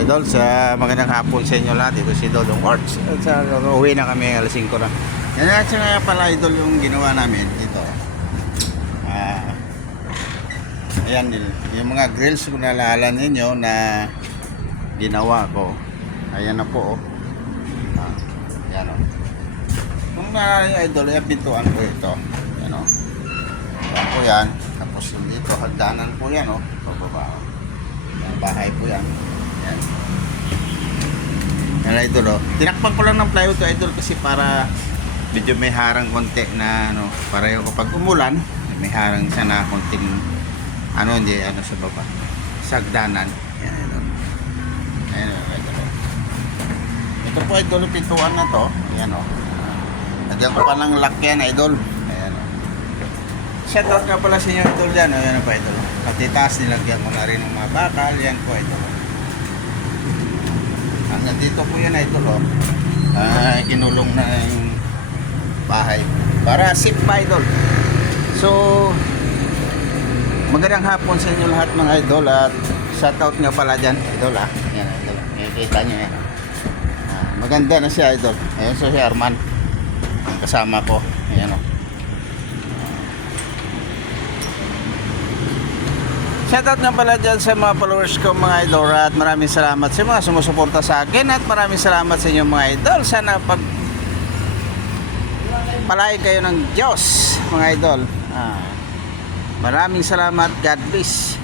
idol, sa magandang hapon sa inyo lahat. Ito si Dodong Orts. Uwi na kami alas 5 na. Yan at nga pala idol yung ginawa namin dito. Ayan, yung mga grills kung naalala ninyo na ginawa ko. Ayan na po. Ayan o. Kung naalala idol, yung pintuan ko ito. Ayan o. Ayan po yan. Tapos dito, hagdanan po yan o. Pababa o. Bahay po yan. Yan. Yan idol oh. Tinakpan ko lang ng plywood to idol kasi para medyo may harang konti na ano, para yung kapag umulan, may harang siya na konting ano, hindi ano sa baba. Sagdanan. Yan idol. Ayan idol. Ito po idol yung pintuan na to. Ayan oh. Lagyan ko pa ng lock yan idol. Ayan oh. Shoutout nga pala sa inyo idol dyan. Ayan po idol. Pati taas nilagyan ko na rin ng mga bakal. Yan po idol. Hanggang dito po yan idol oh. Kinulong na yung bahay para safe pa idol. So magandang hapon sa inyo lahat mga idol. At shoutout nga pala dyan idol ah. Yan idol. Nakikita nyo yan. Maganda na siya idol. Ayan so si Arman kasama ko. Ayan oh. Shoutout nga pala dyan sa mga followers ko mga idol. At maraming salamat sa mga sumusuporta sa akin. At maraming salamat sa inyo mga idol. Sana pag palain kayo ng Diyos mga idol. Maraming salamat. God bless.